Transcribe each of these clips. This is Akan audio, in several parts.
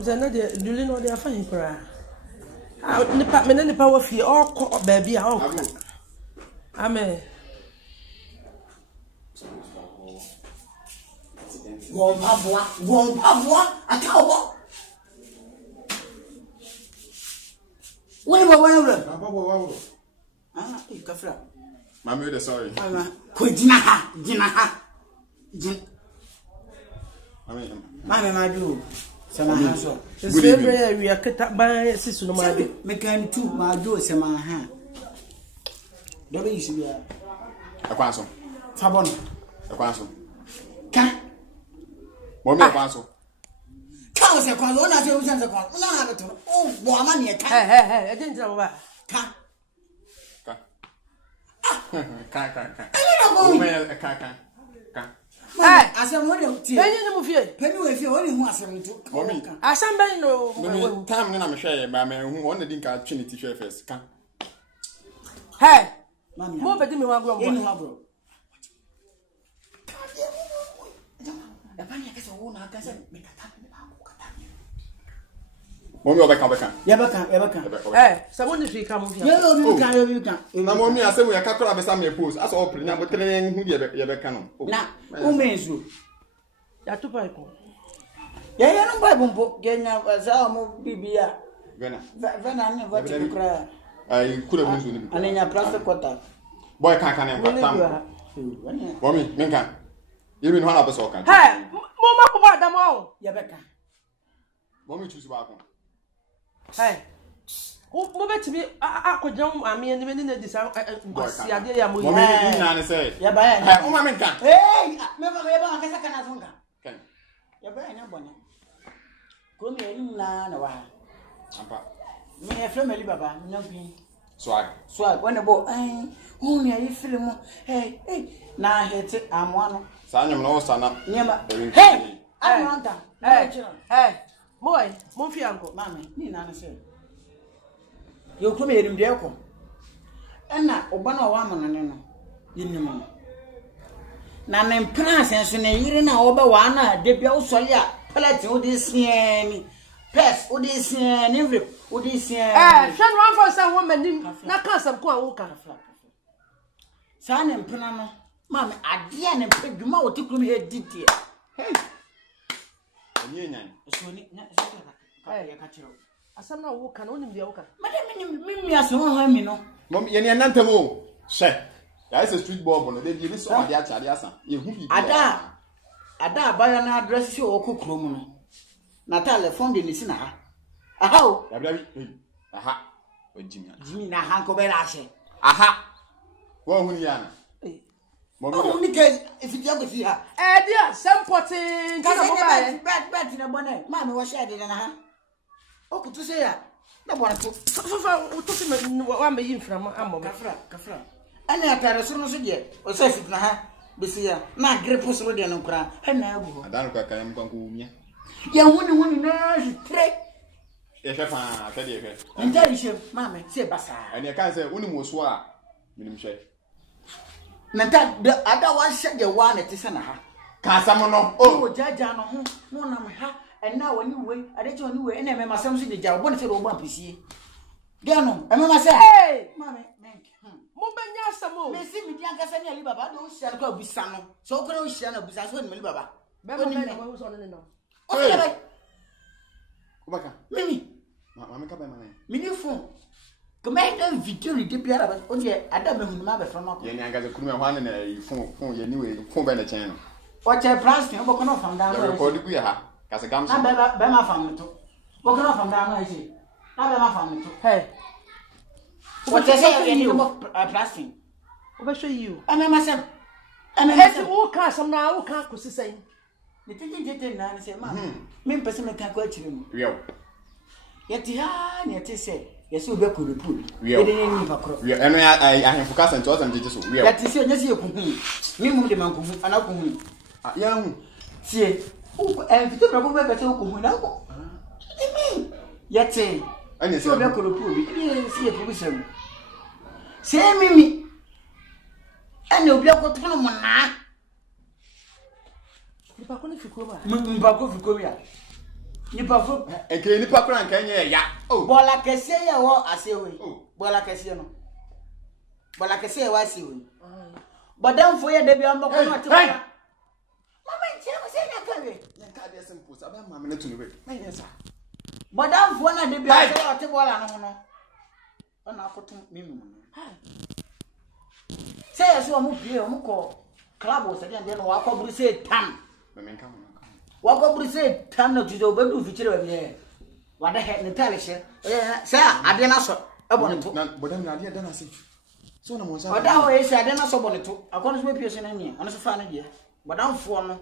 Zana de duli no de afa hinkra. Ah nipa me nipa wa fie o baby a o. Amen. Gon pavoa atawo. Wani Papa ah, kafra. Mami de sorry. Mama, ko jina ha. Mami ma do. Sama ha so. Sebre we aketa ban sisu no ma be. Me kan tu ma do sama ha. Do be isi bia. Akwanso. Sabon. Akwanso. Ka. Mami akwanso. Ka o se kwanso, na se o se kwanso. Na na beto. O bo ama ne ka. Hey, I didn't know ba. Ka. Ka. Hey, asem wo de tie. penny no mu fie. Penny we fie, wo ni hu asem tu. Mami. Asam ben no. Mami, time na me hwe ba me hu on na din ka twi ni ti hwe first. Ka. Hey, Mami. mo bedi me wa gro Eni mo. ha bro. Ya pani ka se wo na ka se me kata me ba ko kata. Mami obeka. Ya baka. Eh, sa woni fi ka mo fi. Ye lo bi ka. Na mami asemu ya kakora be sam me post. Aso opre nya botere hu ye beka no. Na, o menzo. Ya tu pa ko. Ya no ba bombo, genya za mo bibia. Vena. Vena ne va te kra. Ai kura mu zo ni bi. Anenya plastic kota. Boy kan en patam. Mami, menka. Yemi no hala be so kan. Hey, mo ma ko ba da mo. Ya baka. Mami choose ba ko. Hey. Mo beti bi akojam ami ni me ni disa ngwasi ade ya mo. Mami ni na ne say. Ya ba ya. Hey, o ma menka. Hey, me ba ka saka na songa. Kan. Ya ba ya bona. Ko me ni na wa. Ampa. Me e fle me li baba, me nyampin. Swag. When bo ai, hu me yi film. Hey, na hete amwano. Sa nyam no sa na. Nyama. Hey, amwanta. Hey. Boy, mo fi anko. Mama, ni na na se. Yo kuma yerim de ko. Ena obana wa manane no. Yinim. Na me mpra asenso na yire na oba wa na de bia usole a pellet odi siani. Pes odi siani vre. Odi siani. Hwan wan for say wo manim na kan sam ko an wo kan. Sa na mpra no. Mama, ade na mpra dwuma wo tikrum he didie. Hey. Onye nyan. So ni na so ka ka tiro. Asam na wo kan onim de wo kan. Madam mi aso ho mi no. Mom ye ne nantem o. She. Ya is a street ball no. Dey bi so ade a chade asa. Ye hu bi. Ada abaya na address si o kokro mu no. Na telephone de ni si na ha. Aha o. Ya bia bi. Aha. O jimi. Jimi na ha ko be la she. Aha. Wo hu ni ya na. Mom ni ke ifiti agosi ha. Dia sampotin Ka kina mo ba. bet na bone. Ma me wo share de na ha. O kutu se ya. Na bwana to. Fa to se wa me yin fram ammo. Kafra. Ana atare so no so de. O se fit na ha. Bisi ya. Na grepo so de no kra. Ha na agu. Adanu ka kan kwanko umia. Ya huni na tre. Ye shefa aka de hwe. Ndari she mama se basa. Ani kan se uni mo so a minim hwe. Na ada wa hye de wa na tese na ha. Ka sam no. O jaja no ho na me ha. Ena woni we adeje woni we ena me masam so de ja wo ne se ro ban pisie. Dia no e me ma se. Hey, mama menk. mo benya asamo. Me si mi dia nkasa ni ali baba do hye ko abisa no. So ko no hye na abisa so ni ali baba. Be mo me wo so ne no. O le ba. Kubaka. Mimi. Mama ka ba man. Mini phone. Kuma ida video ni de biara ba. O je ada me hunu ma be fra no ko. Ye ni anga ze kunu me hwan na phone ye ni we phone be na chen no. O che price ni o ko no fam da no. Record ku ya ha. Ka se gamso. Na be ma fam to. O ko no fam da no e. Na be ma fam to. Hey. O che se ye ni mo price. O be show you. Ana ma sem. Ana ma Hey, sem. wo kan sam na wo kan kosisan. Ni tete na ni se ma. Me mpese me kan ko achire mu. Wieo. Yeti ha ni yeti se. Yesi obe ko report. Wieo. Ede ni pa kro. Wieo. Eno ya ahemfu ka san choza njeje so. Wieo. Yeti se nyesi ekuhu. Me mu de man kuhu ana kuhu. Ya hu. Sie. O fito bra bo be pese kuhu na ko. Emi. Yeti. Ani se obe ko report bi. Ni se e problem. Se mimi. Ana obi akotono mo na. Nipa ko ni fikoma. Mba ko fikoma ya. nipa fo Ekele nipa kura nkan ye ya. Oh. Bola kese ye wo ase we. Bola kese no. Bola kese ye wo ase we. Bodam fo ye de bia mboko no ate. Mama nche mo se na kawe. Nka de simple. Aba mama ne to no we. Na yes. Bodam fo na de bia ate bola no no. Ona akoto mimi mo. Say so mo pie mo ko club o se de no wa ko buru se tam. Me nka mo. Wa ko buru se tam na tuzo bedu fichire ba bia. Wa da he ne tale she. Say ade na so ebo ne to. Na bodam na ade na se. So na mo sa. Oda ho ese ade na so bo ne to. Akono so pie so na nie. Ono so fa na die. Bodam fo no.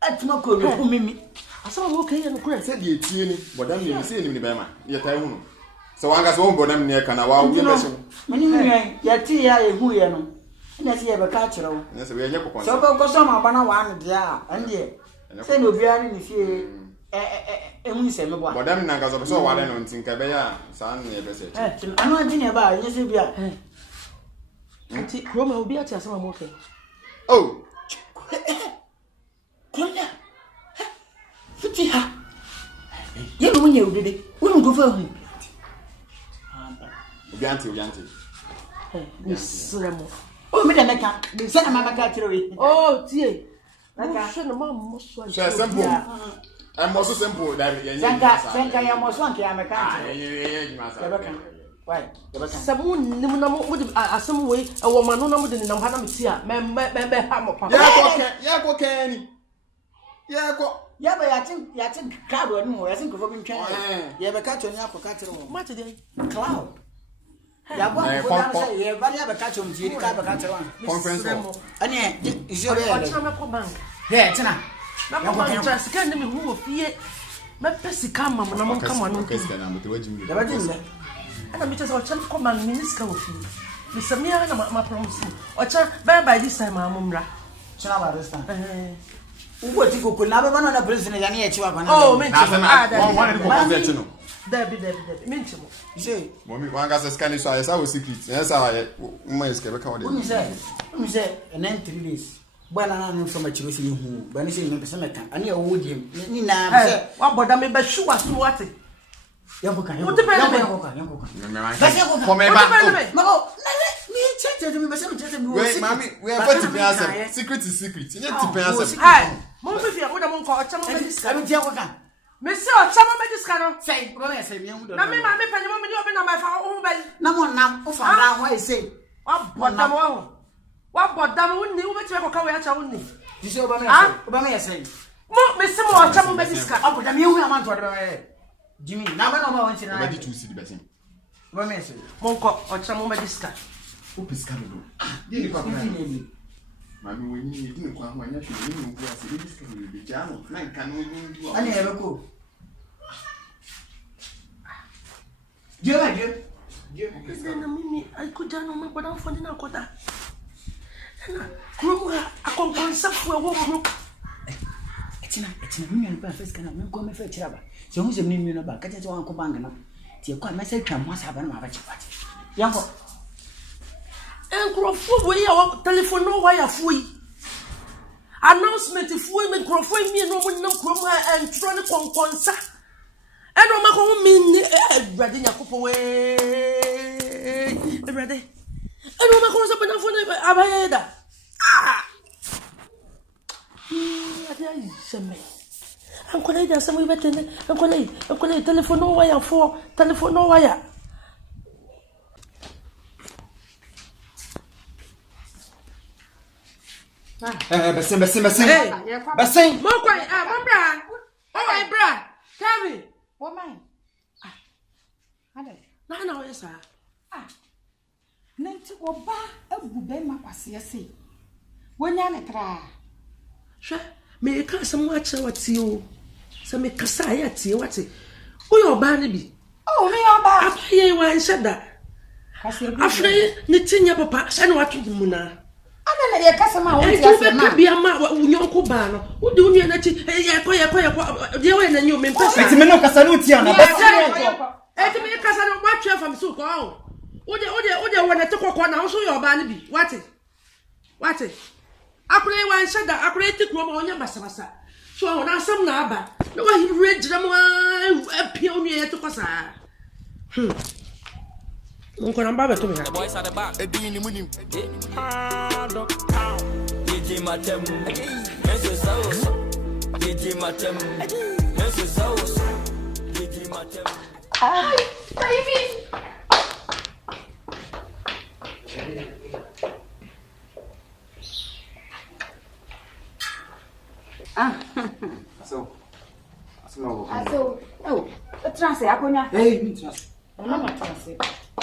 Atuma ko no ku mimi. Asama wo kan ye no kure. Se de etie ni bodam ye se ni be ma. Ye tai hu no. So wanga so bodam ne kana wa wo be so. Mani nwan ya ti ya ehu ye no. Ina se ye be ka kire wo. Ne se we ye kokon. So ko so ma bana wa ne dia. Ande. Se no bia ni fie ehun se me bo. Bodam na ngazo be so wale no ntinka be ya sa na ye be se. Anu anti ne ba ye se bia. Anti Roma obi ati asama mo ke. Oh. Konya. Fiti ha. Ye no munye udede. Wonu go fa hu. Obi anti. Ni sremo. O me da meka. De se na mama ka kire we. Oh, tie. Naka hwe no mammo so. So simple. I'm also simple that ye. Senka ya mo so anke ya meka. Ye ma sa. Why? Samu nim na mo de asem we e wo mano na mo de nam ha na meti a me ha mo pa. Ya ko kani. Ya ko ya ba ya tin cloud wani mo ya tin ko bi ntwa ya be ka choni akọ ka tire mo Ma te dey cloud ya bo ko na say ya ba ya be ka choni ti ka be ka tire wan conference ani izo be ya o chama ko bank he tina na ko bank trust kan ni me hu wo fie me pesi ka ma mo na mo ka mo no kesi na mo te wajim ya ba din le ana mi te so chama ko bank minister wo fie mi samia na ma promise o cha by this time amumra china ba resta ugo ti ko na ba na president ya ni e chiwa bana oh me na one ko convert no Debi me ntimo je mommy wanga se scan so ayesa wo secret yesa mo eske be ka wo de uni se en 3 days bwana na no from achiro se hu bani se me pese meka ani ya wo diem ni na se wa boda me ba shu wasu wate yanko kan me mako me cheche me pese me cheche me wait mami we are going to be answer secret is secret you need to be answer hi mo fi fi akoda mo nko o chama me diska abi dia ko kan me se o chama me diska no sei ko me sei me hu do na me ma me panyi mo me di obi na ma fa o ba na mo nam o fa da ho e sei wa boda mo unni wo betime ko ka we acha unni di se o ba me sei mo me se mo o chama me diska o boda me hu amanto de ba Jimmy na ba no ma won sina ba di 2 cedi besin ba me sei mo nko o chama me diska o piska do di ni kwa mami we ni di ni kwa ho anya hwe ni nku ase di diska ni be jamo na nka no ni ndu ani e be ko je na mimi aikoda no me boda fo na akoda na kuro akonkonsa fu e wo kuro etina mimi an pa first kana me ko me fa chira ba se hu se mimi no ba ka tete wan ko banga no ti ko me se twa mo sa ba na ma ba chipati yanko enkrofo we ya telephone no wire fui announcement fui me enkrofo mi no mo nam krom ha entro ne konkonsa eno ma ko mi brade nyakopo we brade eno ma ko so bana fo na abayeda ati ai seme ankola ida samu ibetene ankola telephone no wire fo telephone no wire Besin. Mo kwai bra. Oh, bra. Kevin. Woman. Na o yesa. Nanti oba abu be makwase ese. Wonya ne tra. Hwe, me ka asem wa kire wati o. Se me kasa ya tie wati. Wo yo ba ne bi. Oh, me oba. Abaye wa nshada. Afre ni tinya papa, se ne watu mu na. Ana na ye kasa ma wo ti ase ma. E bia ma unyonko ba no. Wo de unya na chi ye ko de we na nyu me mpesa. Ti me no kasa no ti ana ba ti ko. E ti me kasa no wa twa fam so ko. Wo de wona te kokko na wo so yo ba ne bi. Wate. Akure wa nshada, akure ti kuro ma onya basabasa. So wona asam na aba. Na wa ready drama appear on your to Cosa. Uncle Baba to me. Boys at the back. A dean in winning. DJ Matem. Yes, it's so. DJ Matem. Yes, it's so. DJ Matem. Hi, baby. So, oh, transe akonya. hey, me trust. Mama transe.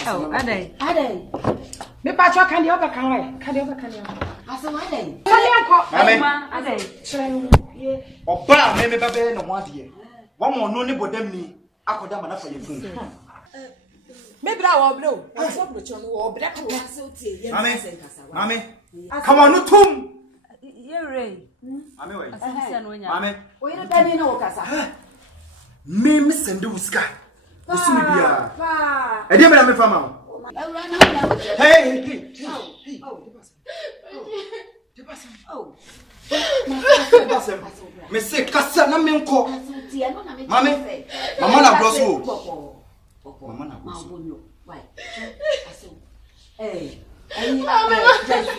Oh, adai. Me pa cho kan de oba kan wai. Kan de oba kan ya. Aso adai. Mame. Adai. Chren. Ye. Oba me babe no ho ade. Wa mo no ne bodam ni akoda mana fa ye fun. Me bra wo bro. Wo so bro cho no wo bra ko aso tie ye Mame. kasa wa. Mame. Come on, no tum. Yere. Mame wai. Mame. Mame. O ye tani na wo kasa. Me send uska. Usumi bia. Pa. E dey me na me fama. Ewra na wo. Hey. Oh. Me say kasa na me nko. Aso tie no na me. Mame. Mama na bro so. Mama na bro so. Why? Aso. Hey. Just.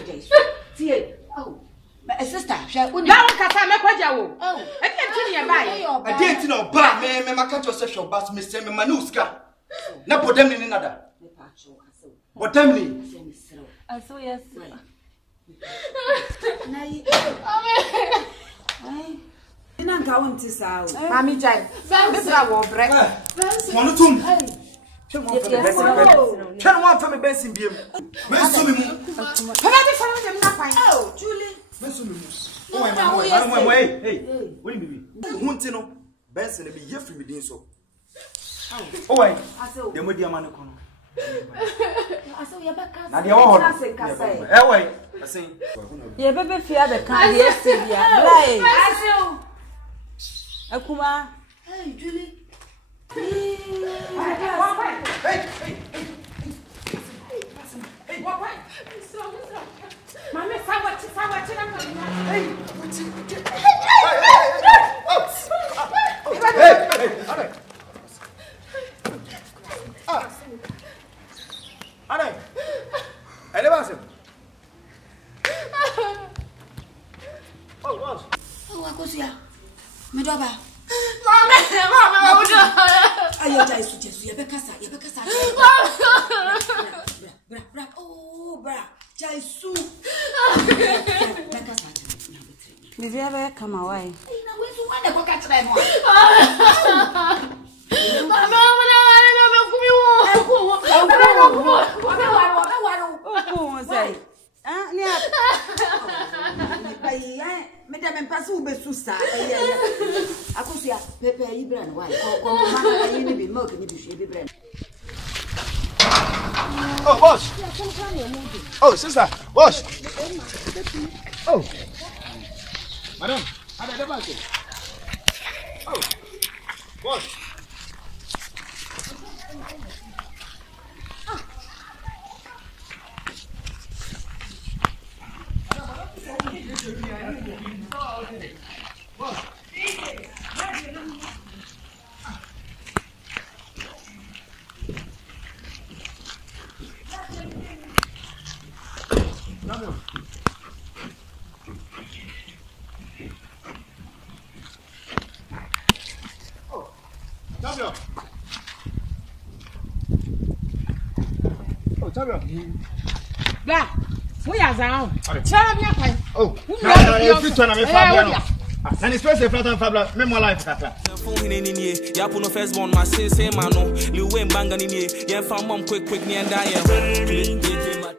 Tie. Oh. My sister, shall we? Now, Cassa, make what you Oh, I can't tell you by. I didn't know ba me maka to session but me say me manuska. Na podem ni nada. Podem ni. Aso yes. Nai. Ai. Ina nka wonti saa o. Mami Jai. Me bra wo bre. Wonu tum. Tell one for me bensin biem. Men so me mu. Papa di fara dem na pan. Oh, Julie. Men so me mu. Oh, hey. What do you mean? Hunti no. Bensin be here for me din so. Oh, why? Aso. Dem mo di amane kono. Aso ye be kasa. Na de wo ho. Eh, why? Asin. Ye bebe fia be kan ye sebia. Blai. Aso. Akuma. Hey, Julie. Hey. Mami sawa china mami. Hey. Alright. Elevation. Oh, what? Oh, akosia. Me doba. Mama, Ayo Jai su Jesu, ye be kasa. Bra. Oh, bra. Jai su. Bibia be kama wai. Ina wezu wane kwa katra mo. Oku say. Ah, ni Ai, me da me pasu be susa. Akosia, pepe yi bra no wai. Ko mama yi ni bi milk ni bi hwe bi bra. Oh, boss. Oh, sister. Boss. Oh. Madam, how did that go? Oh. Boss. Bra. Wo ya zan. Chere bi apan. Oh. Na if you turn am fabia no. Na ni space flat fabia me more life kata. Phone hini ni ya puno first born ma say man no. Liwe mbanga ni ye fa mom quick ni enda ye.